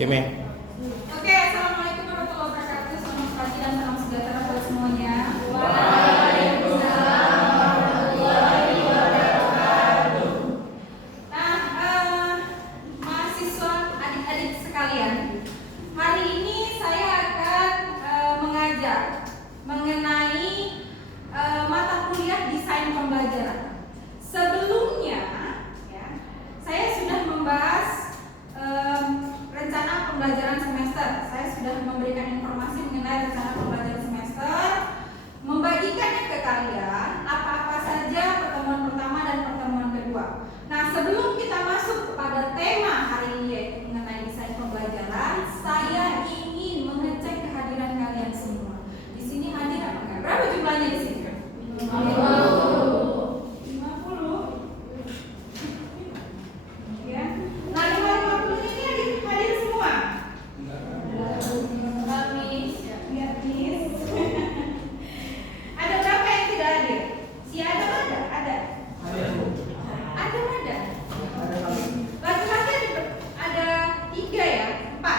Oke, Mei. Oke, assalamualaikum warahmatullahi wabarakatuh. Selamat pagi dan salam sejahtera buat semuanya. Waalaikumsalam warahmatullahi wabarakatuh. Nah, mahasiswa adik-adik sekalian, hari ini saya akan mengajar mengenai mata kuliah desain pembelajaran. Sebelumnya, ya, saya sudah membahas rencana pembelajaran semester. Saya sudah memberikan informasi mengenai rencana pembelajaran semester, membagikannya ke kalian apa-apa saja pertemuan pertama dan pertemuan kedua. Nah, sebelum kita masuk kepada tema hari ini yaitu mengenai desain pembelajaran, saya ingin mengecek kehadiran kalian semua. Di sini hadir apa enggak? Berapa jumlahnya di sini? 50. Ya. Nah, 50 ini hadir semua. Ada berapa yang tidak hadir? Si Adam ada? Ada. Laki-laki ada 3 ya? 4.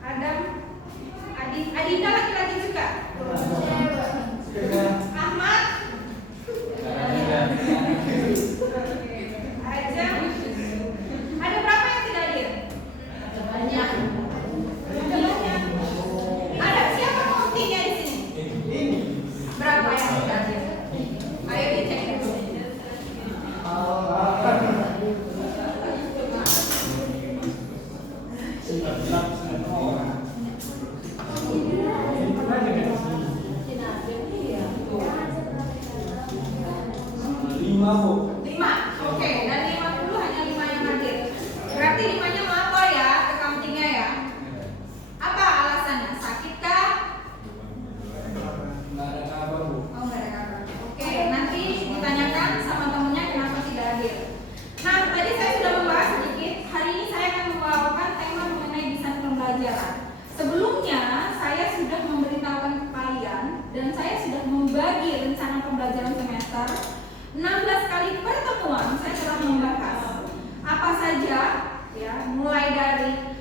Adam, Adinda laki-laki juga. Ahmad, Ajam. Ada berapa yang tidak hadir? Ada banyak. Ada siapa countingnya di sini? Berapa yang tidak hadir? Ayo dicek dulu. Lima. Oke, dan 50 hanya 5 yang hadir. Berarti 5-nya melapor ya ke countingnya ya. Apa alasannya? Sakit kah? Oh, nggak ada kabar. Oke, nanti ditanyakan sama temennya kenapa tidak hadir. Nah, tadi saya sudah membahas sedikit. Hari ini saya akan membawakan tema mengenai desain pembelajaran. Sebelumnya, saya sudah memberitahukan ke kalian dan saya sudah membagi rencana pembelajaran semester. 16 kali pertemuan saya telah membahas apa saja, ya, mulai dari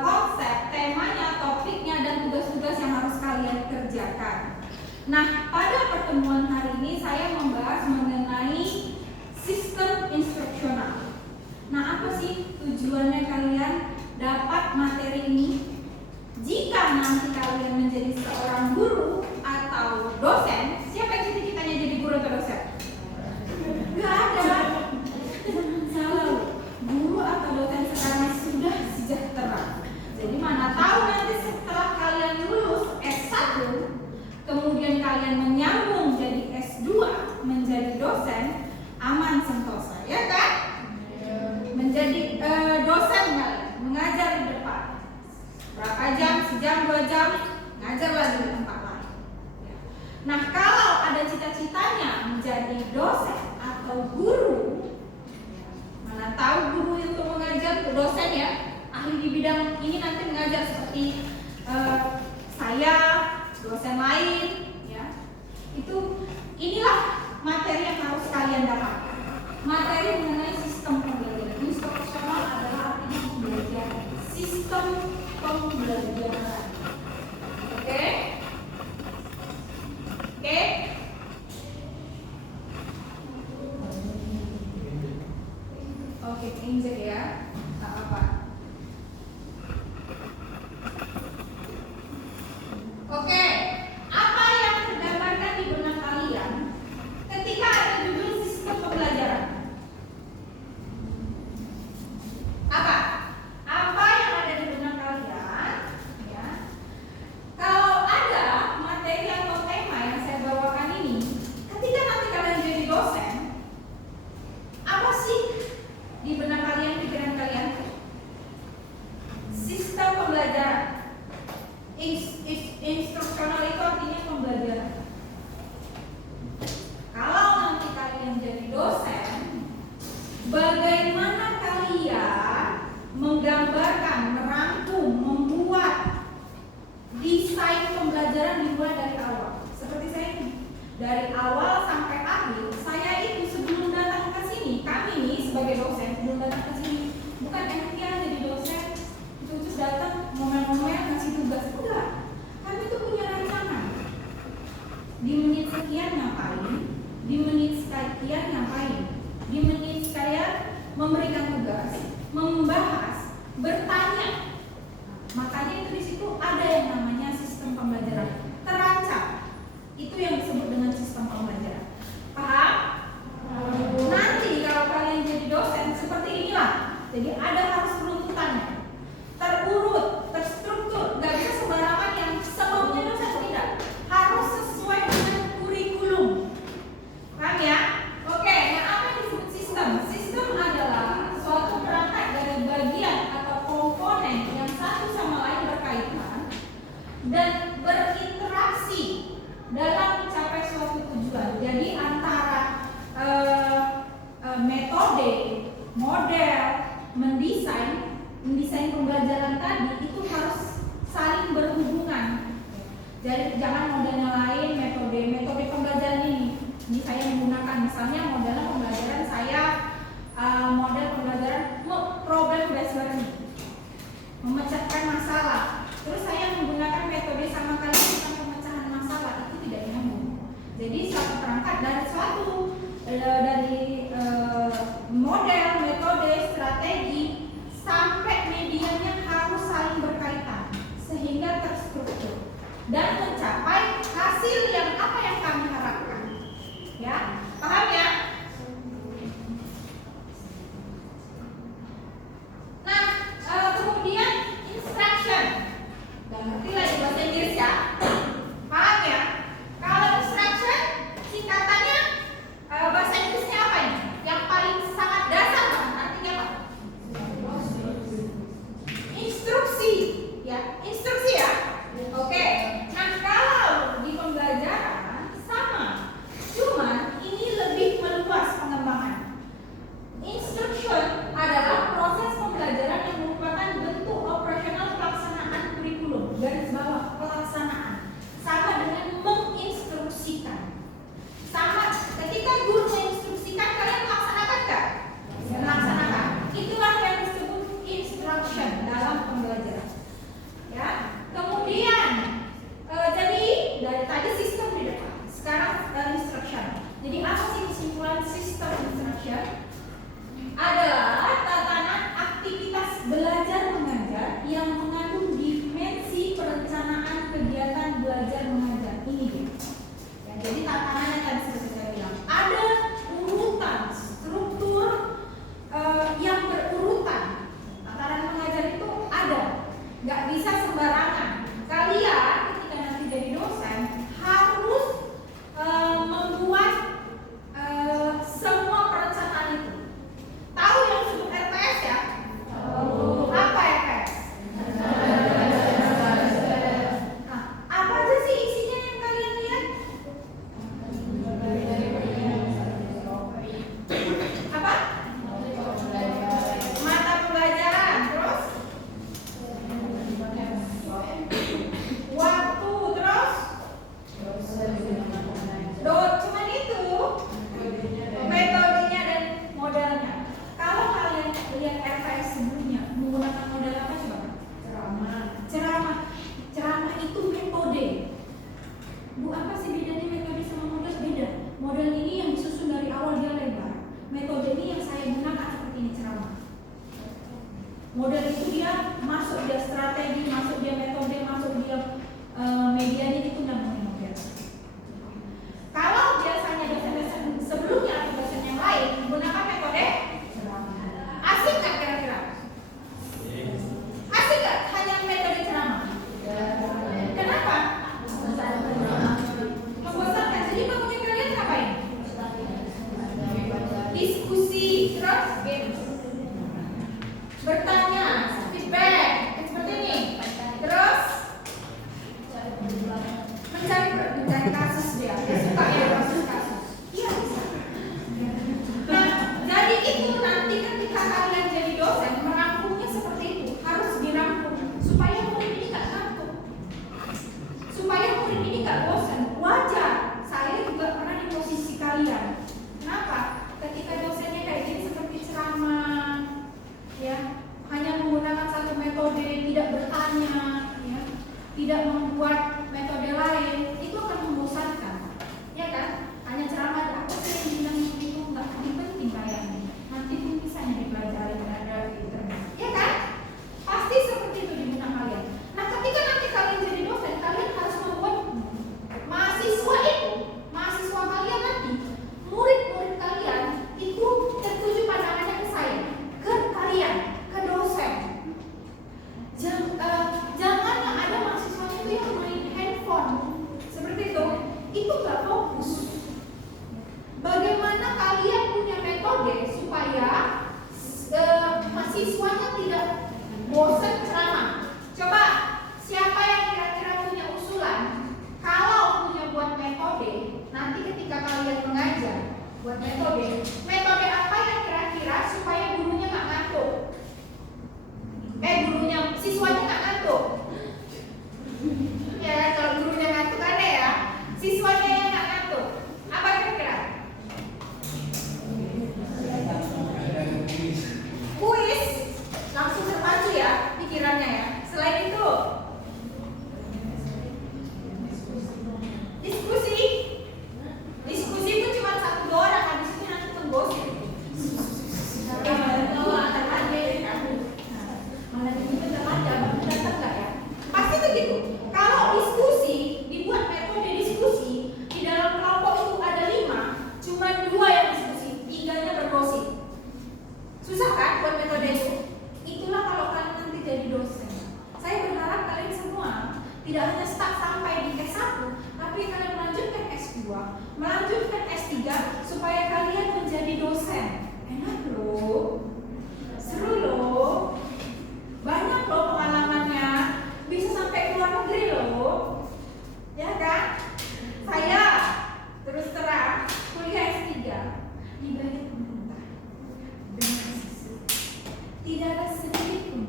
konsep, temanya, topiknya, dan tugas-tugas yang harus kalian kerjakan. Nah, pada pertemuan hari ini saya membahas mengenai sistem instruksional. Nah, apa sih tujuannya kalian dapat materi ini? Jika nanti kalian menjadi seorang guru atau dosen, siapa yang cita-citanya jadi guru atau dosen? Gak ada. Salah. Guru atau dosen sekarang sudah sejahtera. Jadi mana tahu nanti setelah kalian lulus S1, kemudian kalian menyambung jadi S2 menjadi dosen, aman sentosa, ya kan? Menjadi dosen kalian, mengajar di depan. Berapa jam? Sejam, 2 jam, ngajar lagi di tempat lain. Nah, kalau ada cita-citanya menjadi dosen atau guru, mana tahu guru itu mengajar, dosen ya, ahli di bidang ini nanti mengajar seperti saya, dosen lain, ya. Inilah materi yang harus kalian dapat. Materi mengenai sistem pembelajaran. Instruksional adalah artinya pembelajaran. Sistem pembelajaran. Oke? Oke, injek ya. Tak apa. Oke, apa yang tergambarkan di benak kalian ketika ada judul sistem pembelajaran? Apa? Apa yang ada di benak kalian, ya, runtutannya, terurut, terstruktur, nggak bisa sembarangan yang semaunya dosen, tidak, harus sesuai dengan kurikulum. Paham ya? Oke, nah apa yang disebut sistem? Sistem adalah suatu perangkat dari bagian atau komponen yang satu sama lain berkaitan dan berinteraksi dalam mencapai suatu tujuan. Jadi antara metode, model, mendesain pembelajaran tadi itu harus saling berhubungan. Jadi jangan modelnya lain, metode pembelajaran ini saya menggunakan misalnya modelnya pembelajaran saya model pembelajaran problem based learning, memecahkan masalah. Terus saya menggunakan metode sama kali tentang pemecahan masalah, itu tidak nyambung. Jadi suatu perangkat dari model, metode, strategi sampai medianya harus saling berkaitan sehingga terstruktur dan mencapai hasil yang apa yang kami harapkan. Ya, paham ya? Nah, kemudian instruction. Gak ngerti lagi bahasa Inggris ya? Paham ya? Kalau instruction singkatannya bahasa Inggrisnya apa ini? Yang paling sangat dasar kan? Artinya apa? Instruksi, ya, instruksi ya. Oke. Nah, kalau di pembelajaran sama, cuman ini lebih meluas pengembangan. Instruction adalah proses pembelajaran yang merupakan bentuk operasional pelaksanaan kurikulum. Garis bawah, pelaksanaan sama dengan menginstruksikan. Sama ketika guru menginstruksikan, kalian melaksanakan nggak? Melaksanakan. Itulah yang disebut instruction dalam pembelajaran. Ya. Kemudian jadi dari tadi sistem di depan, sekarang instruction. Jadi apa sih kesimpulan sistem instruction? Adalah tatanan aktivitas belajar mengajar yang mengandung dimensi perencanaan kegiatan belajar mengajar. Ini dia. Ya, jadi tatanannya tadi seperti saya bilang, ada urutan struktur yang berurutan. Tatanan mengajar itu ada, nggak bisa sembarangan. Kalian ketika nanti jadi dosen harus membuat semua perencanaan itu. Tahu yang disebut RPS ya? Apa RPS? Nah, apa aja sih isinya yang kalian lihat? Apa? Mata pelajaran, terus waktu, terus cuman itu metodenya dan modelnya. Kalau kalian lihat RPS sebelumnya menggunakan model apa coba? Ceramah itu metode. Bu, apa sih bedanya metode sama model? Beda. Model ini yang disusun dari awal dia lebar. Metode ini yang saya gunakan seperti ini, ceramah. Model itu dia masuk dia strategi, masuk dia metode, masuk dia medianya, itu namanya model. Kalau biasanya dosen-dosen sebelumnya atau dosen yang lain menggunakan metode asik nggak kira-kira? Asik nggak hanya metode ceramah? Kenapa? Membosankan. Jadi bangunin kalian ngapain? Diskusi, terus bertanya, feedback, seperti ini. Terus mencari menjadi dosen. Saya berharap kalian semua tidak hanya stuck sampai di S1, tapi kalian melanjutkan S2, melanjutkan S3 supaya kalian menjadi dosen. Enak loh, seru loh, banyak loh pengalamannya, bisa sampai keluar negeri loh, ya kan? Saya terus terang kuliah S3 dibayar pemerintah dengan siswa, tidak ada sedikit pun.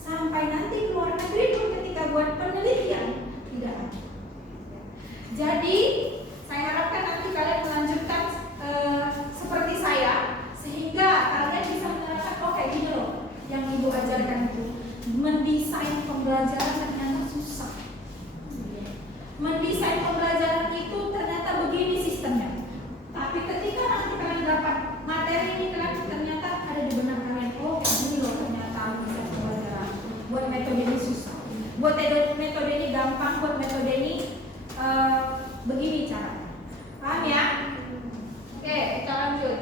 Sampai nanti keluar negeri pun ketika buat penelitian tidak ada. Jadi saya harapkan nanti kalian melanjutkan seperti saya, sehingga kalian bisa menerapkan kayak gini loh yang ibu ajarkan itu. Mendesain pembelajaran ternyata susah. Mendesain pembelajaran itu ternyata begini sistemnya. Tapi ketika nanti kalian dapat materi ini, kalian ternyata ada di benak kalian, oh kayak gini loh ternyata bisa pembelajaran. Buat metode ini susah, buat metode ini gampang, buat metode ini begini cara. Paham ya? Oke, kita lanjut.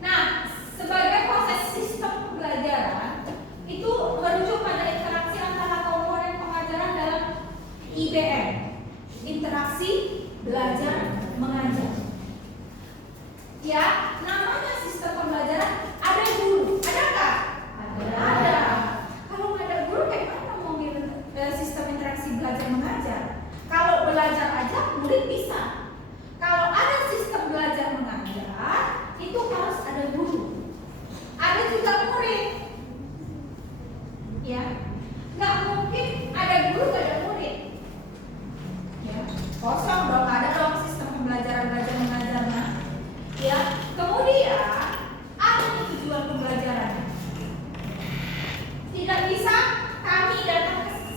Nah, sebagai proses sistem pembelajaran itu merujuk pada interaksi antara komponen pengajaran dalam IBM, interaksi belajar mengajar. Ya, namanya sistem pembelajaran ada guru, ada nggak? Ada. Kalau nggak ada guru, kayak mana mau sistem interaksi belajar mengajar? Kalau belajar aja murid bisa. Kalau ada sistem belajar mengajar, itu harus ada guru. Ada juga murid. Ya, nggak mungkin ada guru nggak ada murid. Ya, kosong dong, ada dong sistem pembelajaran belajar mengajarnya. Ya, kemudian ada nih tujuan pembelajaran. Tidak bisa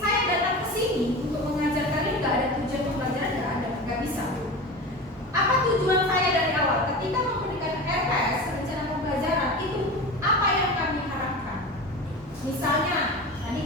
saya datang ke sini untuk mengajar kalian nggak ada tujuan pembelajaran, nggak bisa. Apa tujuan saya dari awal ketika memberikan RPS rencana pembelajaran itu? Apa yang kami harapkan? Misalnya tadi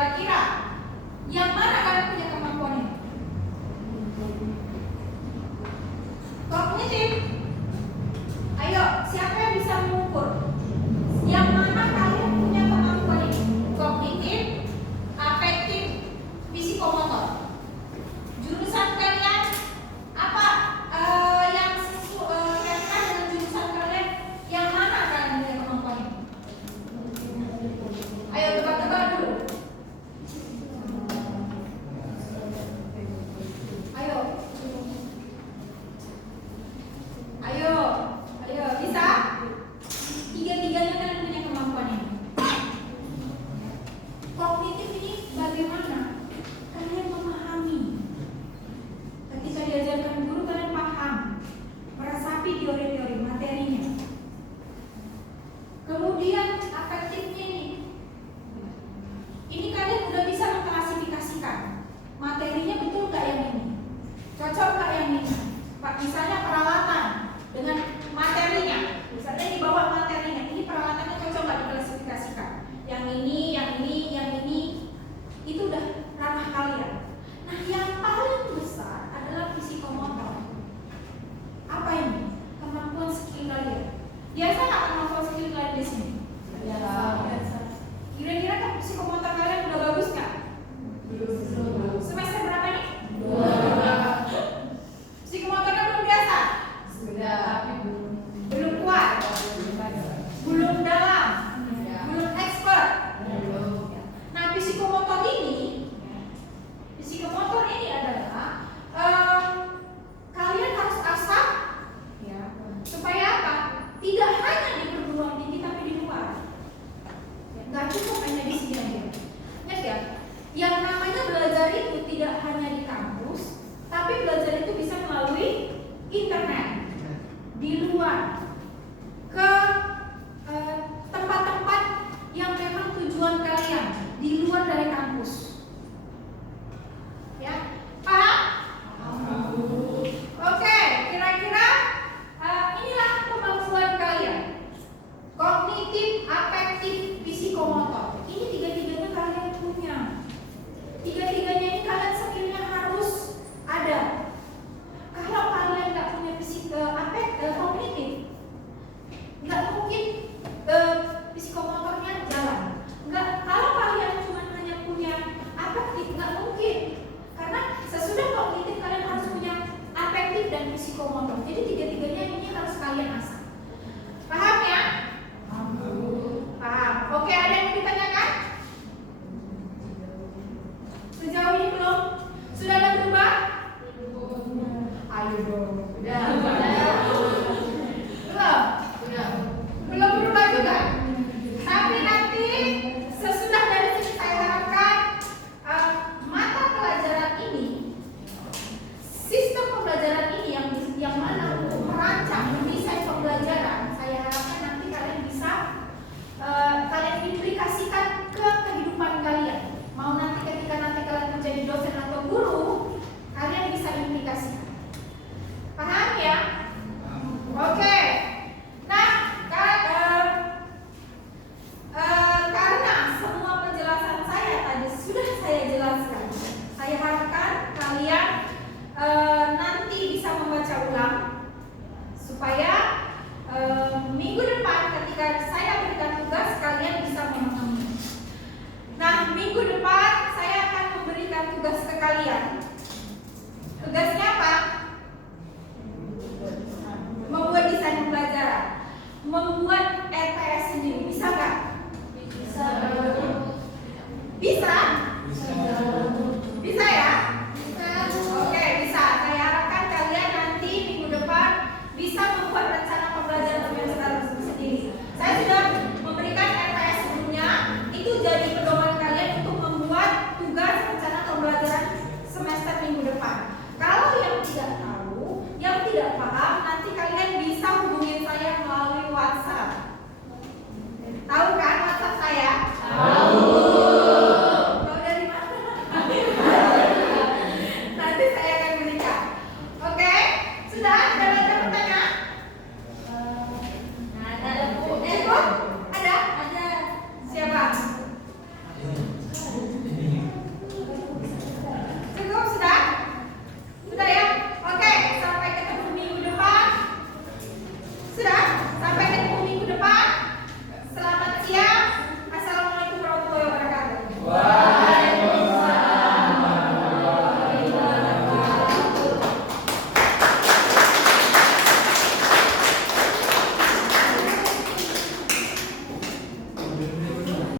Kira-kira yang mana kalian punya kemampuan ini? Kognitif. Ayo, siapa yang bisa mengukur? Yang mana kalian punya kemampuan ini? Kognitif, afektif, psikomotor. Jurusan kalian apa? Yang kaitan dengan jurusan kalian, yang mana kalian punya kemampuan ini? Ayo tebak-tebak dulu. Ayo, bisa? Tiga-tiganya kalian punya kemampuan ini. Kognitif ini bagaimana kalian memahami? Ketika diajarkan guru kalian paham, meresapi teori-teori materinya. Kemudian afektifnya ini kalian udah bisa mengklasifikasikan materinya, betul nggak yang ini, cocok nggak yang ini. Pak, misalnya peralatan dengan materinya, misalnya dibawa materinya, ini peralatannya cocok nggak diklasifikasikan. Yang ini, itu udah ranah kalian. Nah, yang paling besar adalah psikomotor. Apa ini? Kemampuan skill kalian. Biasa nggak kemampuan skill kalian di sini? Biasa. Kira-kira kan psikomotor kalian udah bagus nggak? Semester berapa nih? 2. Psikomotornya belum biasa? Sudah, tapi Belum kuat? Belum dalam? Belum expert? Nah, psikomotor ini adalah kalian harus asah, ya, supaya apa? Tidak hanya di perguruan tinggi tapi di luar. Nggak cukup hanya di sini aja. Ingat ya, yang namanya belajar itu tidak hanya di kampus, tapi belajar itu bisa melalui internet, di luar, ke tempat-tempat yang memang tujuan kalian di luar dari kampus. Ya, paham? Oke, kira-kira inilah kemampuan kalian. Kognitif, afektif, psikomotor. Ini tiga-tiganya kalian punya. Tiga-tiganya ini kalian skillnya harus ada. Kalau kalian nggak punya kognitif, nggak mungkin psikomotornya jalan. Kalau kalian cuma hanya punya afektif, nggak mungkin. Karena sesudah kognitif kalian harus punya afektif dan psikomotor. Jadi tiga-tiganya ini harus kalian asah. Paham ya? Paham. Oke, ada yang ditanyakan? Sejauh ini belum? Sudah ada berubah? Ayo dong. Belum berubah juga. Tapi nanti sesudah dari sini saya harapkan mata pelajaran ini, sistem pembelajaran ini yang mana merancang, mendesain pembelajaran, saya harapkan nanti kalian bisa kalian implikasikan ke kehidupan kalian. Mau nanti ketika nanti kalian menjadi dosen atau guru, kalian bisa implikasikan. Paham ya? Oke. Nah, karena semua penjelasan saya tadi sudah saya jelaskan, saya harapkan kalian nanti bisa membaca ulang supaya minggu depan ketika saya berikan tugas kalian bisa memahami. Nah, minggu depan saya akan memberikan tugas ke kalian. Tugasnya apa? Membuat desain pembelajaran, membuat RPS sendiri. Bisa nggak? Bisa.